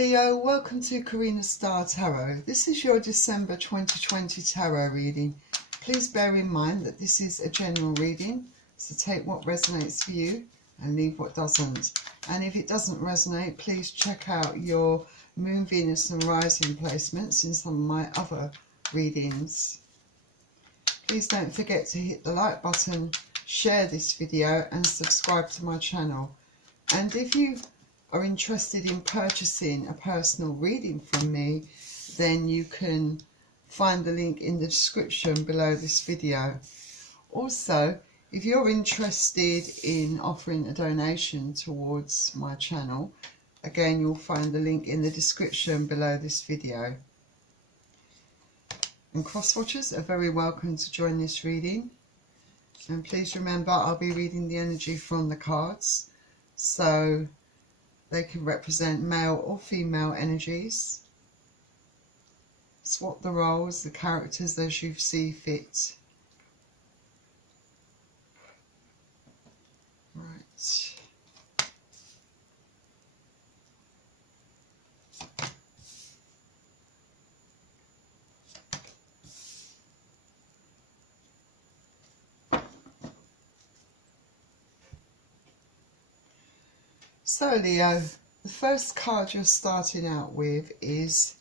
Leo, welcome to Karina Tarot. This is your December 2020 tarot reading. Please bear in mind that this is a general reading, so take what resonates for you and leave what doesn't. And if it doesn't resonate, please check out your Moon, Venus and Rising placements in some of my other readings. Please don't forget to hit the like button, share this video and subscribe to my channel. And if you are interested in purchasing a personal reading from me, then you can find the link in the description below this video. Also, if you're interested in offering a donation towards my channel, again you'll find the link in the description below this video. And cross-watchers are very welcome to join this reading. And please remember, I'll be reading the energy from the cards, so they can represent male or female energies. Swap the roles, the characters as you see fit. Right. So Leo, the first card you're starting out with is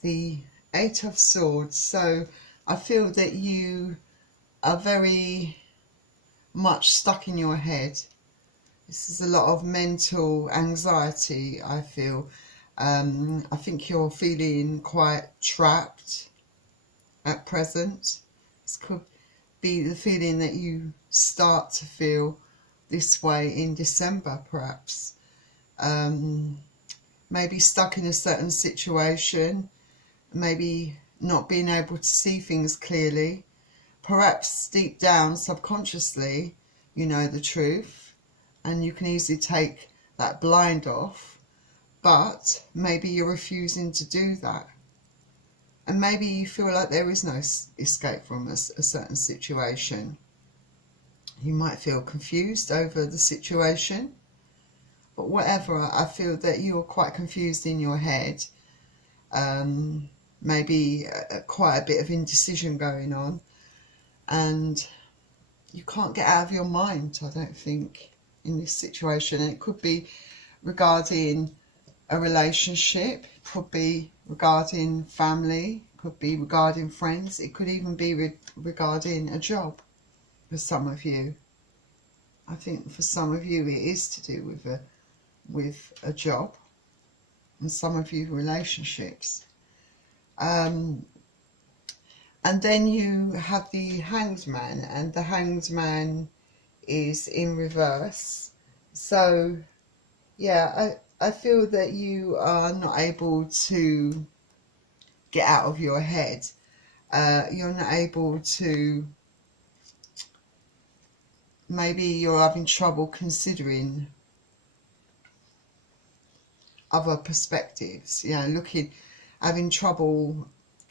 the Eight of Swords. So I feel that you are very much stuck in your head. This is a lot of mental anxiety, I feel. I think you're feeling quite trapped at present. This could be the feeling that you start to feel this way in December, perhaps. Maybe stuck in a certain situation, maybe not being able to see things clearly. Perhaps deep down, subconsciously, you know the truth and you can easily take that blind off, but maybe you're refusing to do that. And maybe you feel like there is no escape from a certain situation. You might feel confused over the situation, but whatever, I feel that you're quite confused in your head. Maybe quite a bit of indecision going on, and you can't get out of your mind, I don't think, in this situation. And it could be regarding a relationship, it could be regarding family, it could be regarding friends, it could even be regarding a job for some of you. I think for some of you it is to do with a job, and some of you relationships. And then you have the Hanged Man, and the Hanged Man is in reverse. So yeah, I feel that you are not able to get out of your head. You're not able to, maybe you're having trouble considering other perspectives, you know, having trouble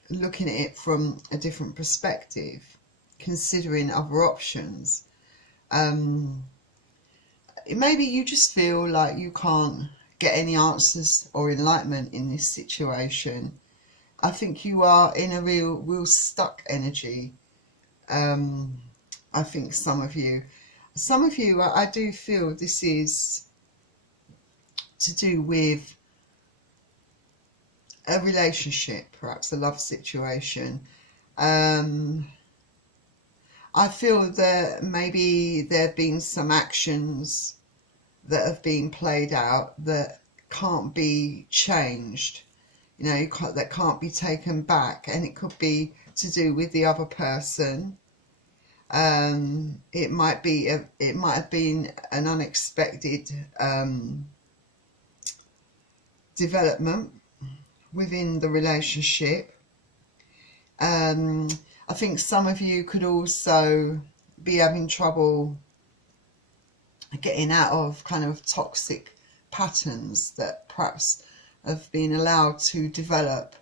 looking at it from a different perspective, considering other options. Maybe you just feel like you can't get any answers or enlightenment in this situation. I think you are in a real stuck energy. I think some of you, I do feel this is to do with a relationship, perhaps a love situation. I feel that maybe there have been some actions that have been played out that can't be changed, you know, that can't be taken back, and it could be to do with the other person. It might have been an unexpected development within the relationship. I think some of you could also be having trouble getting out of kind of toxic patterns that perhaps have been allowed to develop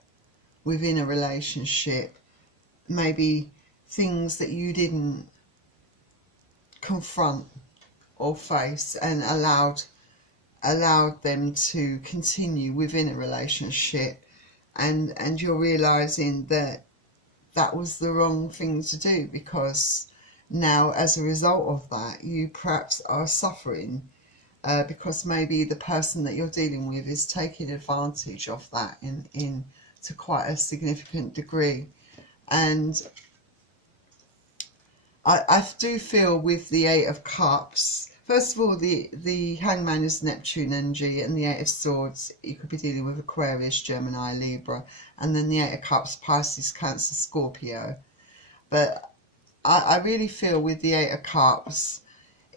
within a relationship. Maybe things that you didn't confront or face and allowed allowed them to continue within a relationship, and you're realizing that that was the wrong thing to do, because now as a result of that you perhaps are suffering, because maybe the person that you're dealing with is taking advantage of that in to quite a significant degree. And I do feel with the Eight of Cups, first of all, the Hangman is Neptune energy, and the Eight of Swords, you could be dealing with Aquarius, Gemini, Libra, and then the Eight of Cups, Pisces, Cancer, Scorpio. But I really feel with the Eight of Cups,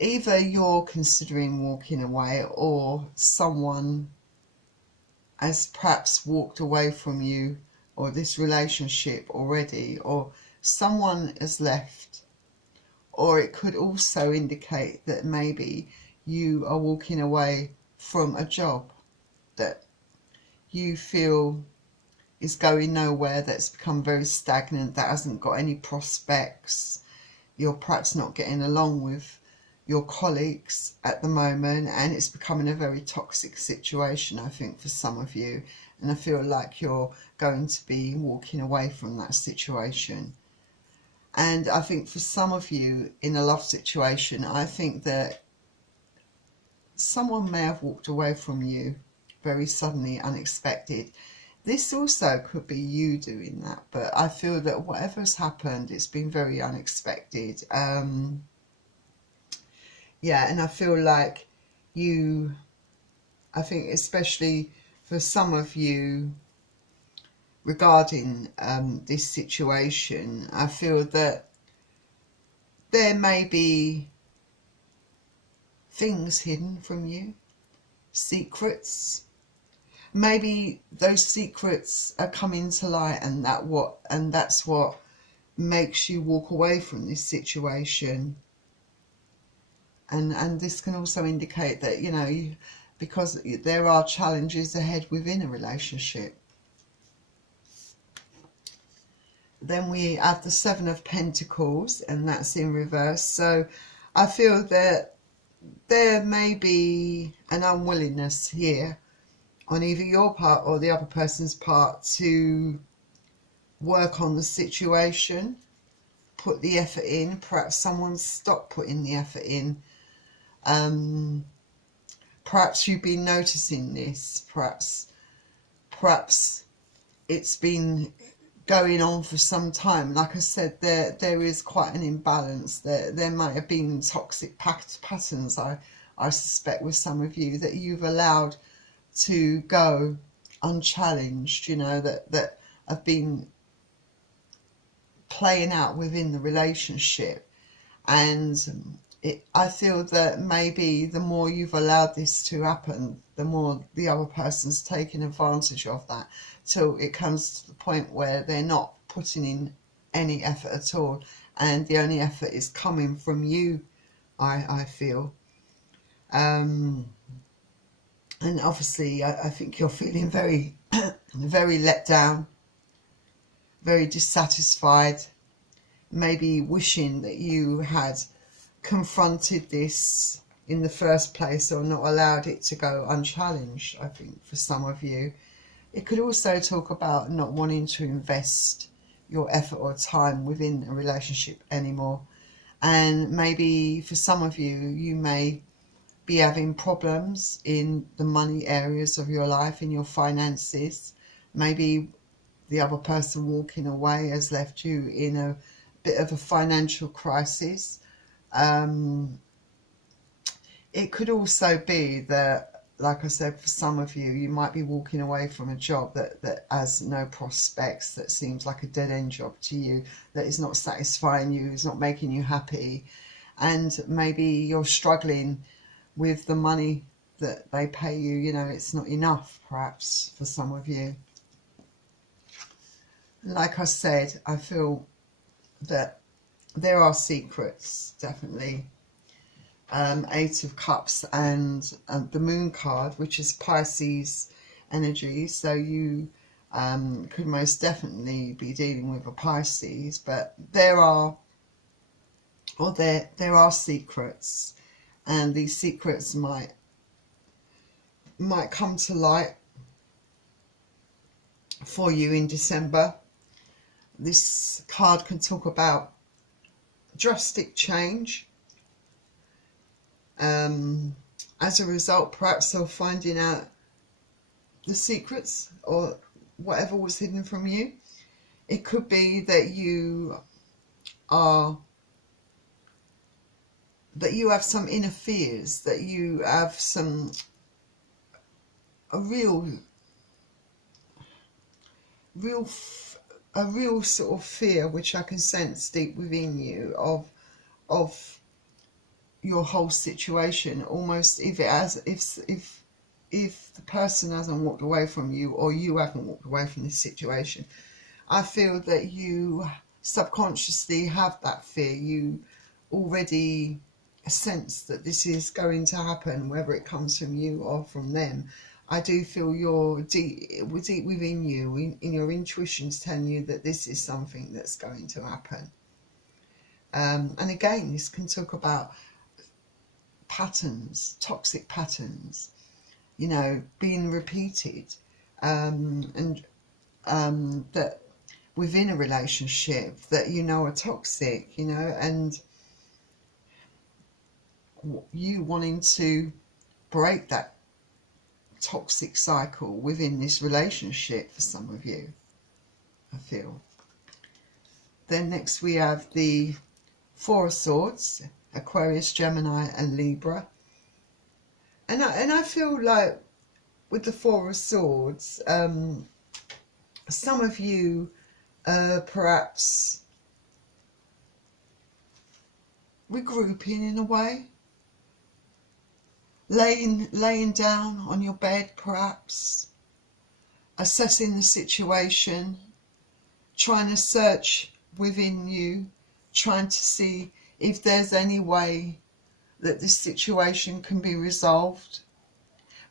either you're considering walking away, or someone has perhaps walked away from you or this relationship already, or someone has left. Or it could also indicate that maybe you are walking away from a job that you feel is going nowhere, that's become very stagnant, that hasn't got any prospects. You're perhaps not getting along with your colleagues at the moment, and it's becoming a very toxic situation, I think, for some of you. And I feel like you're going to be walking away from that situation. And I think for some of you in a love situation, I think that someone may have walked away from you very suddenly, unexpected. This also could be you doing that, but I feel that whatever's happened, it's been very unexpected. Yeah, and I feel like I think especially for some of you, regarding this situation, I feel that there may be things hidden from you, secrets. Maybe those secrets are coming to light, and that's what makes you walk away from this situation. And this can also indicate that, you know, because there are challenges ahead within a relationship. Then we have the Seven of Pentacles, and that's in reverse. So I feel that there may be an unwillingness here on either your part or the other person's part to work on the situation, put the effort in. Perhaps someone's stopped putting the effort in. Perhaps you've been noticing this. Perhaps it's been going on for some time. Like I said, there is quite an imbalance. There might have been toxic patterns, I suspect, with some of you, that you've allowed to go unchallenged, you know, that have been playing out within the relationship. And I feel that maybe the more you've allowed this to happen, the more the other person's taking advantage of that, till it comes to the point where they're not putting in any effort at all, and the only effort is coming from you, I feel. And obviously I think you're feeling very very let down, very dissatisfied, maybe wishing that you had confronted this in the first place, or not allowed it to go unchallenged. I think for some of you it could also talk about not wanting to invest your effort or time within a relationship anymore. And maybe for some of you, you may be having problems in the money areas of your life, in your finances. Maybe the other person walking away has left you in a bit of a financial crisis. It could also be that, like I said, for some of you, you might be walking away from a job that has no prospects, that seems like a dead-end job to you, that is not satisfying you, is not making you happy. And maybe you're struggling with the money that they pay you. You know, it's not enough, perhaps, for some of you. Like I said, I feel that there are secrets, definitely. Eight of Cups and the Moon card, which is Pisces energy. So you could most definitely be dealing with a Pisces, but there are secrets, and these secrets might might come to light for you in December. This card can talk about drastic change. As a result, perhaps of finding out the secrets or whatever was hidden from you. It could be that you have some inner fears, that you have a real sort of fear, which I can sense deep within you, of your whole situation. Almost if the person hasn't walked away from you, or you haven't walked away from this situation, I feel that you subconsciously have that fear. You already sense that this is going to happen, whether it comes from you or from them. I do feel you're deep within you, in your intuitions, telling you that this is something that's going to happen. And again, this can talk about patterns, toxic patterns, you know, being repeated, and that within a relationship that you know are toxic, you know, and you wanting to break that toxic cycle within this relationship for some of you, I feel. Then next we have the Four of Swords, Aquarius, Gemini and Libra. And I feel like with the Four of Swords, some of you perhaps regrouping in a way, laying down on your bed, perhaps assessing the situation, trying to search within you, trying to see if there's any way that this situation can be resolved.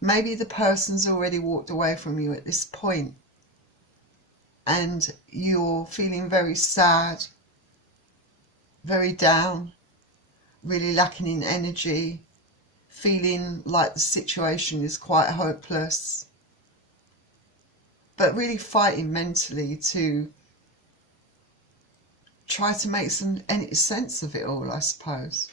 Maybe the person's already walked away from you at this point and you're feeling very sad, very down, really lacking in energy, feeling like the situation is quite hopeless, but really fighting mentally to try to make any sense of it all, I suppose.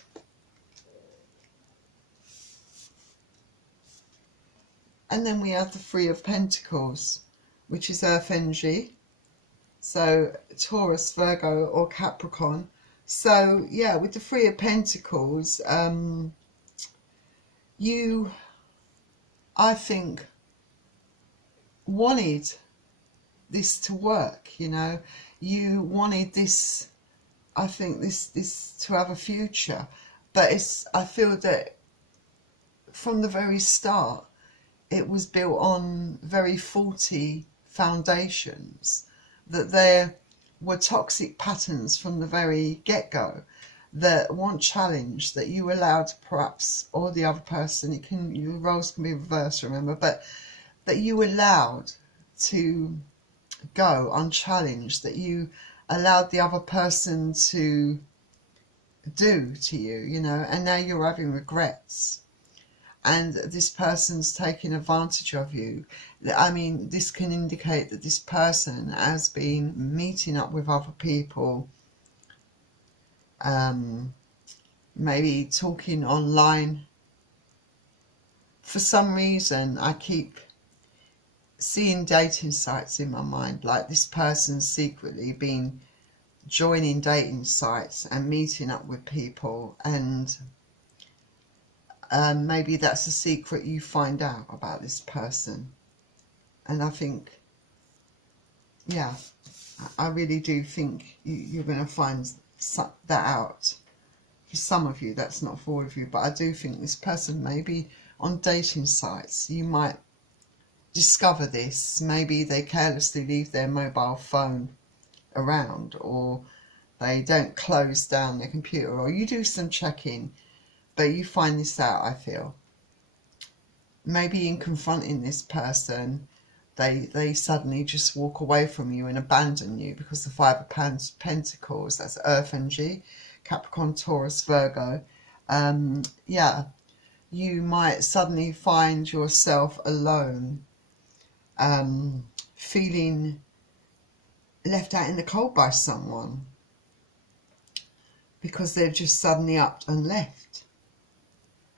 And then we have the Three of Pentacles, which is Earth energy. So Taurus, Virgo or Capricorn. So yeah, with the Three of Pentacles, you, I think, wanted this to work, you know. You wanted this, I think, this to have a future. But I feel that from the very start, it was built on very faulty foundations, that there were toxic patterns from the very get-go that weren't challenged, that you allowed perhaps, or the other person, your roles can be reversed, remember, but that you allowed to go unchallenged, that you allowed the other person to do to you, you know, and now you're having regrets. And this person's taking advantage of you. I mean, this can indicate that this person has been meeting up with other people, maybe talking online. For some reason, I keep seeing dating sites in my mind, like this person's secretly been joining dating sites and meeting up with people, and maybe that's a secret you find out about this person. And I think, yeah, I really do think you're going to find that out. For some of you, that's not for all of you, but I do think this person may be on dating sites. You might discover this. Maybe they carelessly leave their mobile phone around, or they don't close down their computer, or you do some checking. But you find this out, I feel. Maybe in confronting this person, they suddenly just walk away from you and abandon you, because the Five of Pentacles, that's Earth energy, Capricorn, Taurus, Virgo. Yeah, you might suddenly find yourself alone, feeling left out in the cold by someone because they've just suddenly upped and left,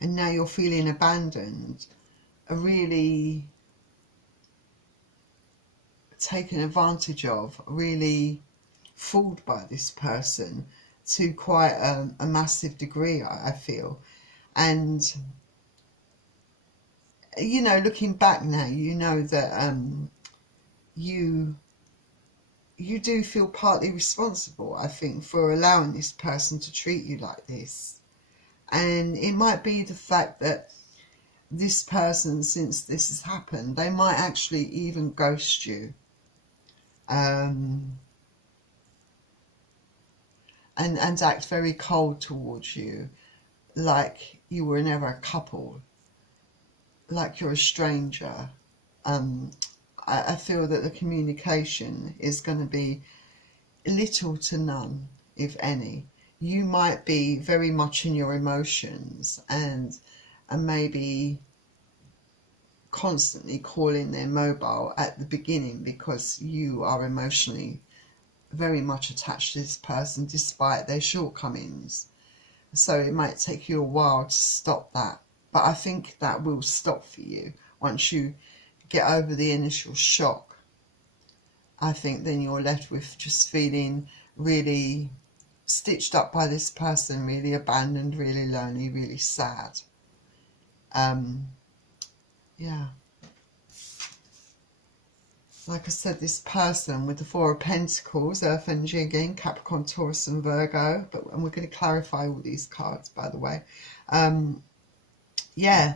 and now you're feeling abandoned, really taken advantage of, really fooled by this person to quite a massive degree, I feel. And you know, looking back now, you know that you do feel partly responsible, I think, for allowing this person to treat you like this. And it might be the fact that this person, since this has happened, they might actually even ghost you. And act very cold towards you, like you were never a couple, like you're a stranger. I feel that the communication is going to be little to none, if any. You might be very much in your emotions and maybe constantly calling their mobile at the beginning because you are emotionally very much attached to this person despite their shortcomings. So it might take you a while to stop that, but I think that will stop for you once you get over the initial shock. I think then you're left with just feeling really stitched up by this person, really abandoned, really lonely, really sad. Yeah. Like I said, this person with the Four of Pentacles, Earth energy again, Capricorn, Taurus and Virgo, and we're going to clarify all these cards, by the way. Yeah,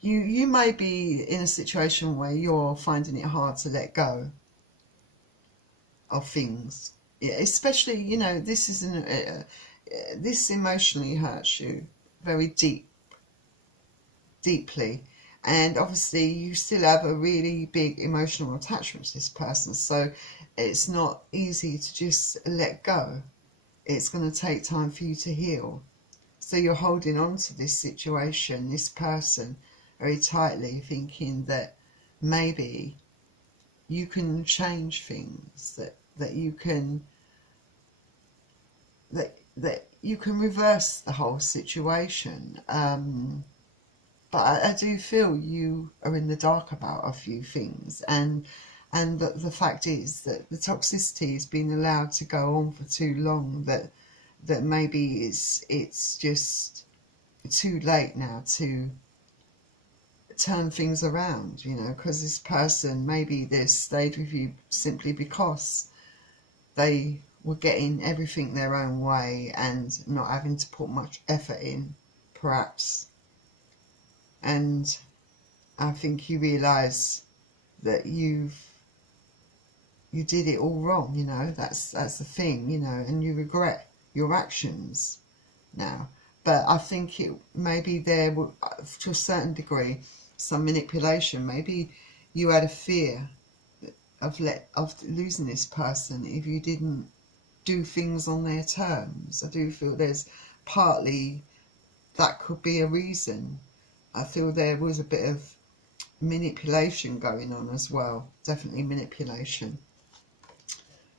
you may be in a situation where you're finding it hard to let go of things, especially, you know, this is this emotionally hurts you very deeply. And obviously you still have a really big emotional attachment to this person, so it's not easy to just let go. It's going to take time for you to heal. So you're holding on to this situation, this person, very tightly, thinking that maybe you can change things, that you can reverse the whole situation. But I do feel you are in the dark about a few things, and the fact is that the toxicity has been allowed to go on for too long, that maybe it's just too late now to turn things around, you know, because this person, maybe they've stayed with you simply because they were getting everything their own way and not having to put much effort in, perhaps. And I think you realise that you did it all wrong, you know, that's the thing, you know, and you regret your actions now. But I think it maybe there will, to a certain degree, some manipulation. Maybe you had a fear of losing this person if you didn't do things on their terms. I do feel there's partly that could be a reason. I feel there was a bit of manipulation going on as well, definitely manipulation.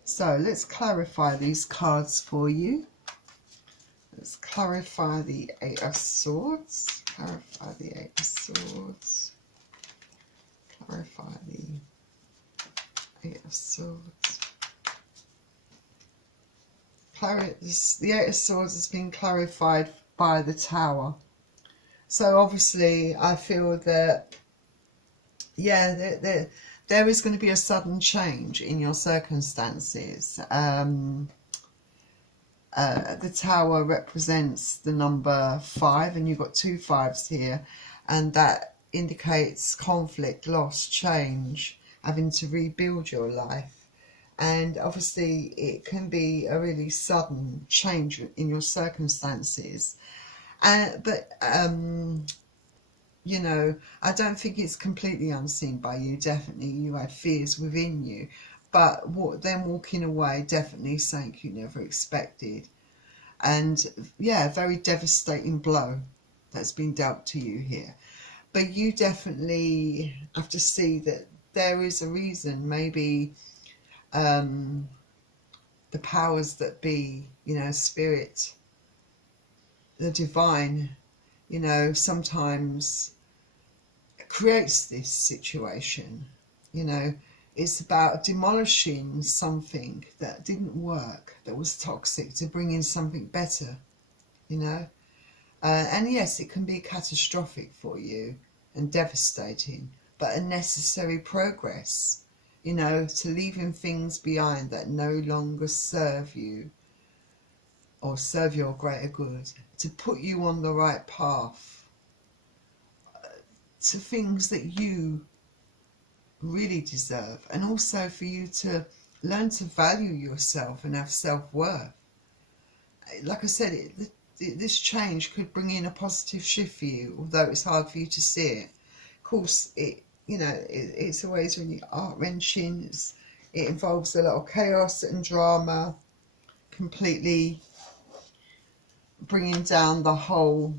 So let's clarify these cards for you. Let's clarify the Eight of Swords. Clarify the Eight of Swords. Clarify the Eight of Swords. The Eight of Swords has been clarified by the Tower. So obviously I feel that, yeah, there is going to be a sudden change in your circumstances. The Tower represents the number 5, and you've got 2 5s here, and that indicates conflict, loss, change, having to rebuild your life. And obviously it can be a really sudden change in your circumstances. But you know, I don't think it's completely unseen by you. Definitely you had fears within you, but them walking away, definitely something you never expected. And yeah, very devastating blow. that's been dealt to you here. But you definitely have to see that there is a reason. Maybe the powers that be, you know, spirit, the divine, you know, sometimes creates this situation. You know, it's about demolishing something that didn't work, that was toxic, to bring in something better, you know. And yes, it can be catastrophic for you and devastating, but a necessary progress, you know, to leaving things behind that no longer serve you or serve your greater good, to put you on the right path, to things that you really deserve, and also for you to learn to value yourself and have self-worth. Like I said, this change could bring in a positive shift for you, although it's hard for you to see it. Of course, you know, it's always really heart-wrenching. It involves a lot of chaos and drama, completely bringing down the whole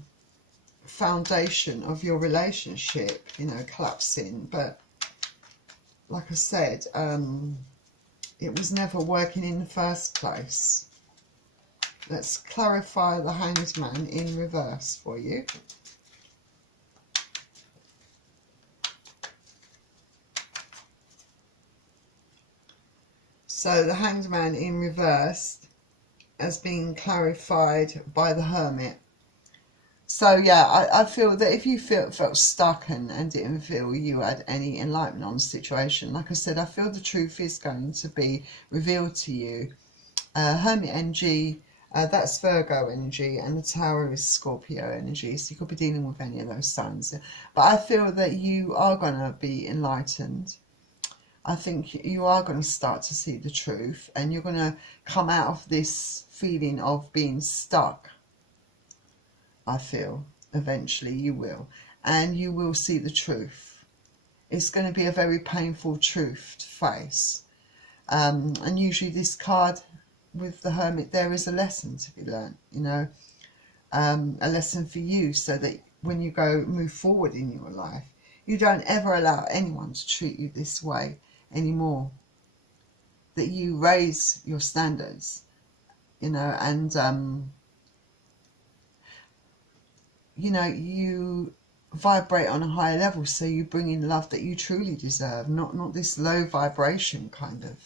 foundation of your relationship, you know, collapsing. But like I said, it was never working in the first place. Let's clarify the Hanged Man in reverse for you. So the Hanged Man in reverse has been clarified by the Hermit. So yeah, I feel that if you felt stuck and didn't feel you had any enlightenment on the situation, like I said, I feel the truth is going to be revealed to you. Hermit energy, that's Virgo energy, and the Tower is Scorpio energy, so you could be dealing with any of those signs. But I feel that you are going to be enlightened. I think you are going to start to see the truth, and you're going to come out of this feeling of being stuck. I feel eventually you will, and you will see the truth. It's going to be a very painful truth to face, and usually this card with the Hermit, there is a lesson to be learned, you know, a lesson for you, so that when you move forward in your life, you don't ever allow anyone to treat you this way anymore, that you raise your standards, you know, and you know, you vibrate on a higher level, so you bring in love that you truly deserve, not this low vibration kind of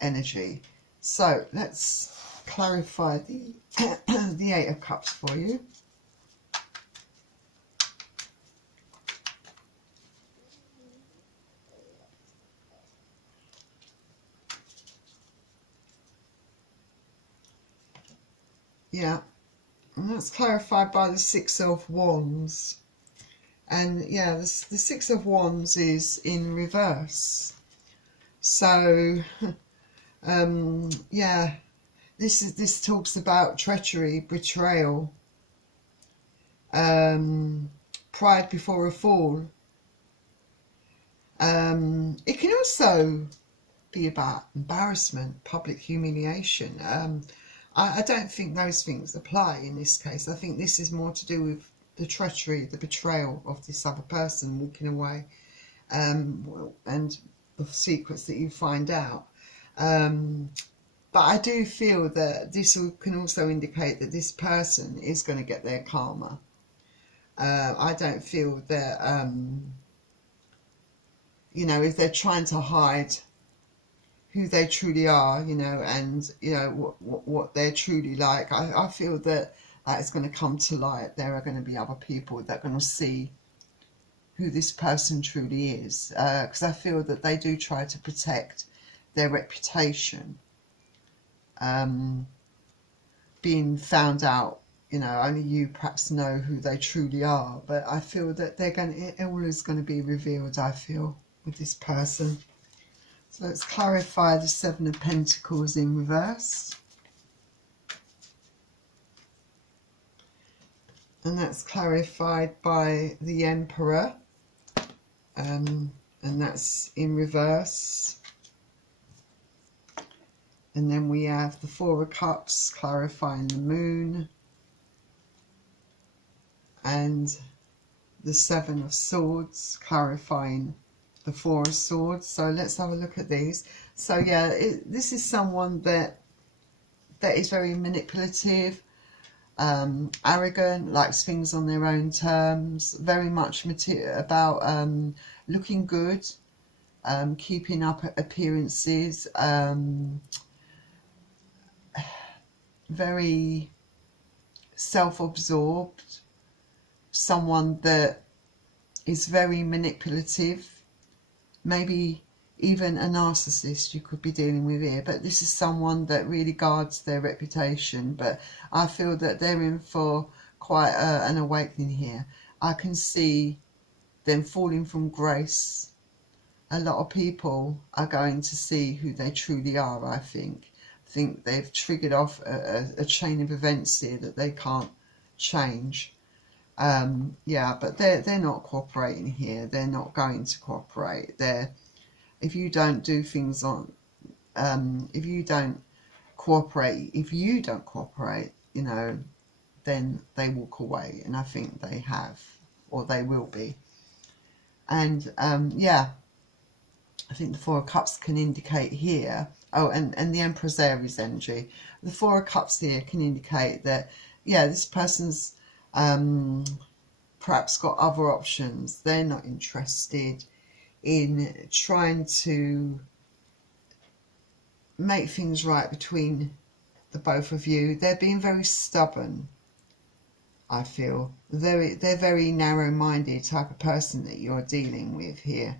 energy. So let's clarify the the Eight of Cups for you. Yeah, and that's clarified by the Six of Wands. And yeah, the Six of Wands is in reverse. So yeah, this talks about treachery, betrayal, pride before a fall. It can also be about embarrassment, public humiliation. I don't think those things apply in this case. I think this is more to do with the treachery, the betrayal of this other person walking away, and the secrets that you find out. But I do feel that this can also indicate that this person is going to get their karma. I don't feel that, you know, if they're trying to hide who they truly are, you know, and, you know, what they're truly like, I feel that is going to come to light. There are going to be other people that are going to see who this person truly is, because I feel that they do try to protect their reputation, being found out, you know, only you perhaps know who they truly are. But I feel that it all is going to be revealed, I feel, with this person. So let's clarify the Seven of Pentacles in reverse. And that's clarified by the Emperor. And that's in reverse. And then we have the Four of Cups clarifying the Moon. and the Seven of Swords, clarifying the Four of Swords. So let's have a look at these. So yeah, this is someone that is very manipulative, arrogant, likes things on their own terms, very much about looking good, keeping up appearances, very self-absorbed, someone that is very manipulative, maybe even a narcissist you could be dealing with here. But this is someone that really guards their reputation, but I feel that they're in for quite an awakening here. I can see them falling from grace. A lot of people are going to see who they truly are, I think. I think they've triggered off a chain of events here that they can't change. Yeah, but they're not cooperating here. They're not going to cooperate. If you don't do things on, if you don't cooperate, you know, then they walk away, and I think they have, or they will be. And yeah, I think the Four of Cups can indicate here. Oh, and the Emperor's Aries energy. The Four of Cups here can indicate that, yeah, this person's perhaps got other options. They're not interested in trying to make things right between the both of you. They're being very stubborn, I feel. They're very narrow-minded type of person that you're dealing with here.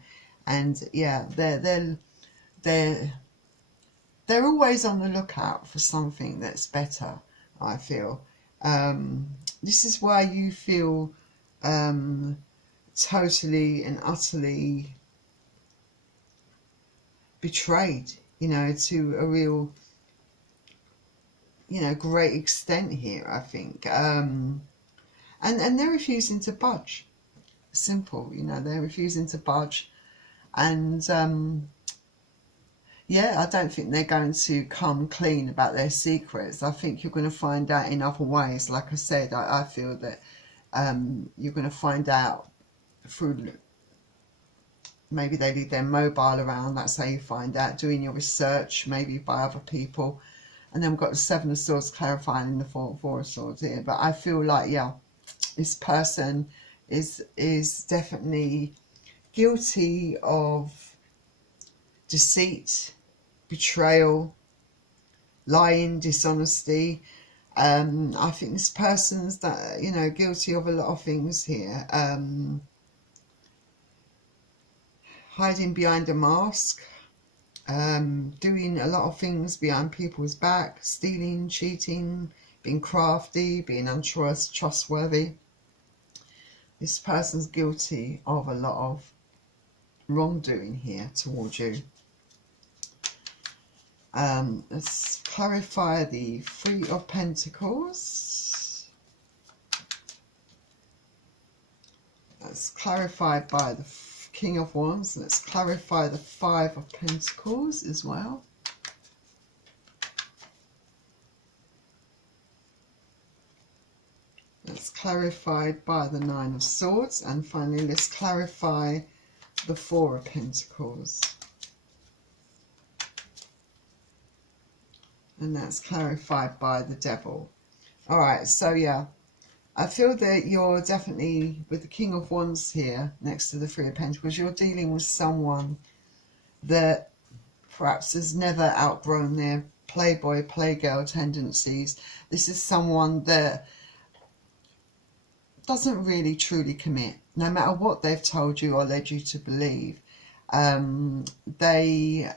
And yeah, they're always on the lookout for something that's better, I feel. This is why you feel totally and utterly betrayed, you know, to a real, you know, great extent here, I think. And they're refusing to budge. Simple, you know, they're refusing to budge. And yeah, I don't think they're going to come clean about their secrets. I think you're going to find out in other ways. Like I said, I feel that you're going to find out through, maybe they leave their mobile around. That's how you find out, doing your research, maybe by other people. And then we've got the Seven of Swords clarifying in the Four of Swords here. But I feel like, yeah, this person is definitely guilty of deceit, betrayal, lying, dishonesty. I think this person's that, you know, guilty of a lot of things here. Hiding behind a mask, doing a lot of things behind people's back, stealing, cheating, being crafty, being untrustworthy. This person's guilty of a lot of wrongdoing here towards you. Let's clarify the Three of Pentacles. That's clarified by the King of Wands. Let's clarify the Five of Pentacles as well. That's clarified by the Nine of Swords. And finally, let's clarify the Four of Pentacles. And that's clarified by the Devil. Alright, so yeah, I feel that you're definitely, with the King of Wands here, next to the Three of Pentacles, you're dealing with someone that perhaps has never outgrown their playboy, playgirl tendencies. This is someone that doesn't really truly commit, no matter what they've told you or led you to believe. They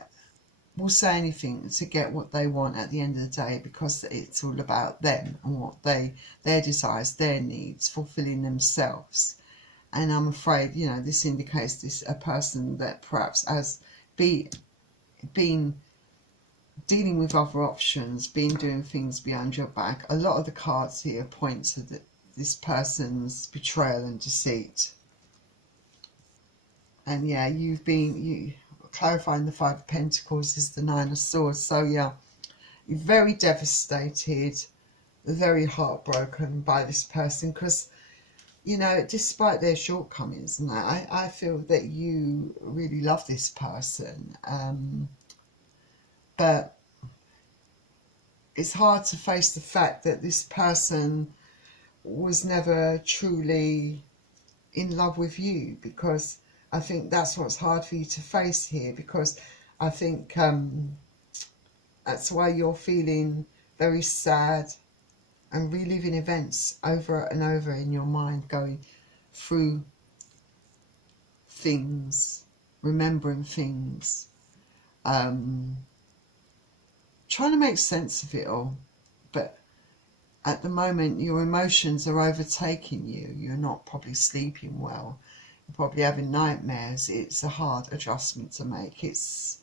will say anything to get what they want at the end of the day, because it's all about them and what their desires, their needs, fulfilling themselves. And I'm afraid, you know, this indicates a person that perhaps has been dealing with other options, been doing things behind your back. A lot of the cards here point to this person's betrayal and deceit. And yeah, clarifying the Five of Pentacles is the Nine of Swords. So yeah, you're very devastated, very heartbroken by this person, because you know, despite their shortcomings and that, I feel that you really love this person. But it's hard to face the fact that this person was never truly in love with you, because I think that's what's hard for you to face here, because I think that's why you're feeling very sad and reliving events over and over in your mind, going through things, remembering things, trying to make sense of it all. But at the moment your emotions are overtaking you. You're not probably sleeping well. You're probably having nightmares. It's a hard adjustment to make. It's,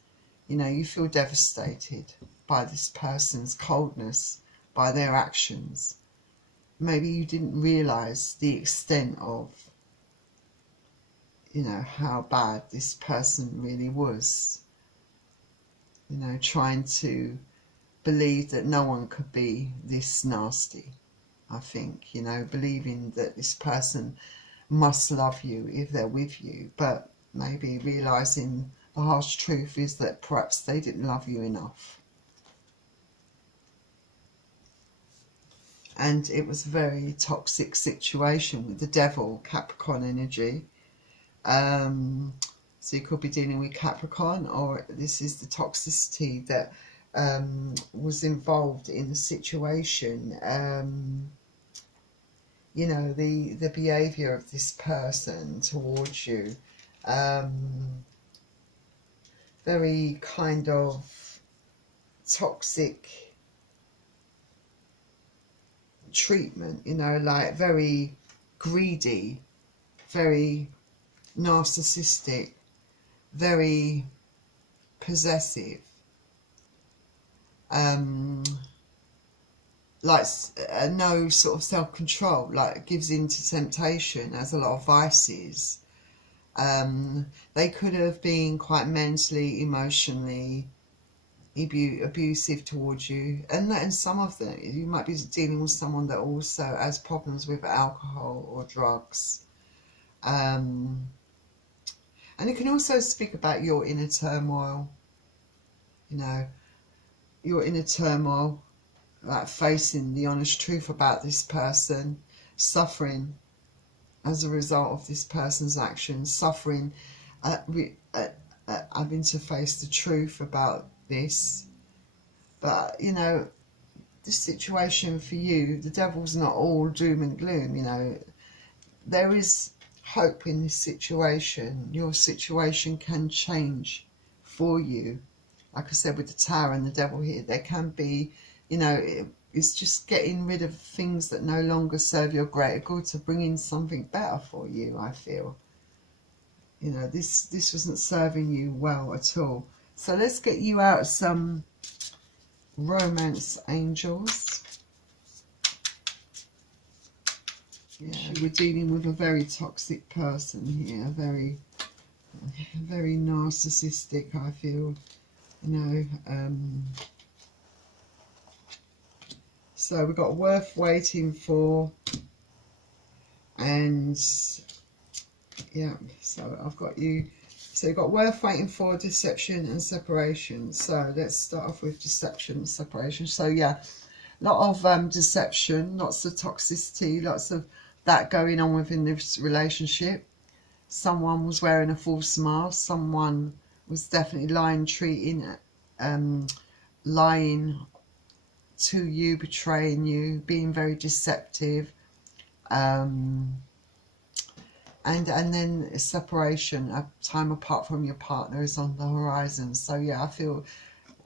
you know, you feel devastated by this person's coldness, by their actions. Maybe you didn't realise the extent of, you know, how bad this person really was. You know, trying to believe that no one could be this nasty. I think, you know, believing that this person must love you if they're with you, but maybe realising the harsh truth is that perhaps they didn't love you enough. And it was a very toxic situation with the devil, Capricorn energy. So you could be dealing with Capricorn, or this is the toxicity that was involved in the situation. You know, the behaviour of this person towards you, very kind of toxic treatment, you know, like very greedy, very narcissistic, very possessive, like no sort of self-control, like gives in to temptation, has a lot of vices. They could have been quite mentally, emotionally abusive towards you, and some of them, you might be dealing with someone that also has problems with alcohol or drugs. And it can also speak about your inner turmoil, you know, your inner turmoil, like facing the honest truth about this person, suffering as a result of this person's actions, suffering having to face the truth about this. But, you know, this situation for you, the devil's not all doom and gloom, you know. There is hope in this situation. Your situation can change for you. Like I said, with the Tower and the devil here, there can be, you know, it's just getting rid of things that no longer serve your greater good to bring in something better for you, I feel. You know, this wasn't serving you well at all. So let's get you out some romance angels. Yeah, we're dealing with a very toxic person here, very narcissistic, I feel, you know. So we've got worth waiting for, and yeah, so I've got you. So you've got worth waiting for, deception and separation. So let's start off with deception and separation. So yeah, a lot of deception, lots of toxicity, lots of that going on within this relationship. Someone was wearing a false mask. Someone was definitely lying to you, betraying you, being very deceptive. And then separation, a time apart from your partner is on the horizon. So yeah, I feel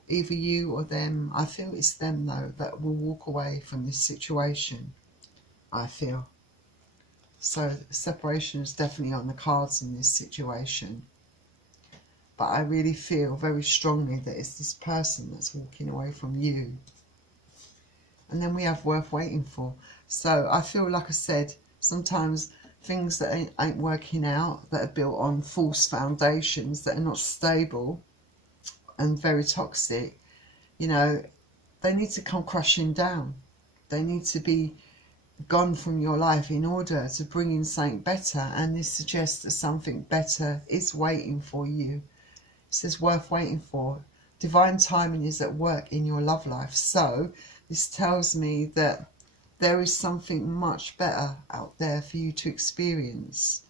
either you or them, I feel it's them though, that will walk away from this situation, I feel. So separation is definitely on the cards in this situation. But I really feel very strongly that it's this person that's walking away from you. And then we have worth waiting for. So I feel, like I said, sometimes things that ain't working out, that are built on false foundations, that are not stable and very toxic, you know, they need to come crashing down. They need to be gone from your life in order to bring in something better, and this suggests that something better is waiting for you. It says worth waiting for. Divine timing is at work in your love life. So this tells me that there is something much better out there for you to experience.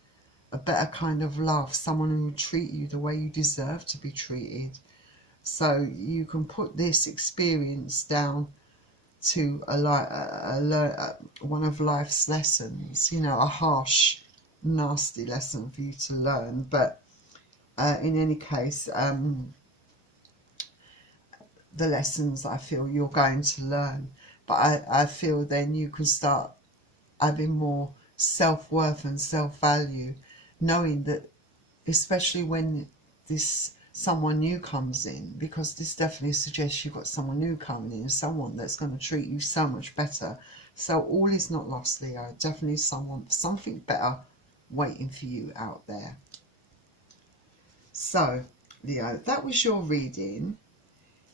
A better kind of love, someone who will treat you the way you deserve to be treated. So you can put this experience down to one of life's lessons, you know, a harsh, nasty lesson for you to learn. But in any case, the lessons I feel you're going to learn. But I feel then you can start having more self-worth and self-value, knowing that, especially when this someone new comes in, because this definitely suggests you've got someone new coming in, someone that's going to treat you so much better. So all is not lost, Leo. Definitely something better waiting for you out there. So, Leo, that was your reading.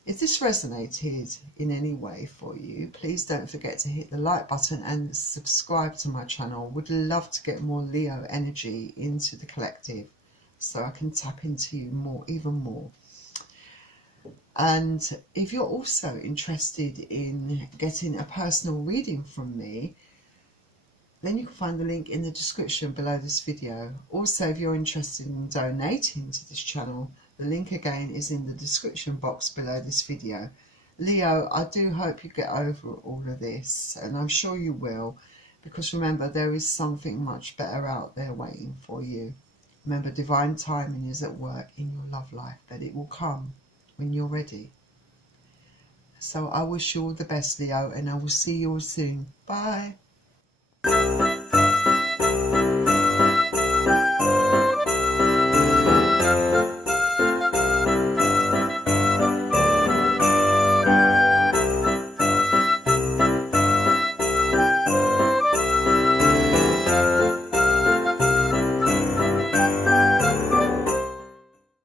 If this resonated in any way for you, please don't forget to hit the like button and subscribe to my channel. Would love to get more Leo energy into the collective, so I can tap into you more, even more. And if you're also interested in getting a personal reading from me, then you can find the link in the description below this video. Also, if you're interested in donating to this channel, the link again is in the description box below this video. Leo, I do hope you get over all of this, and I'm sure you will, because remember, there is something much better out there waiting for you. Remember, divine timing is at work in your love life, but it will come when you're ready. So I wish you all the best, Leo, and I will see you all soon. Bye.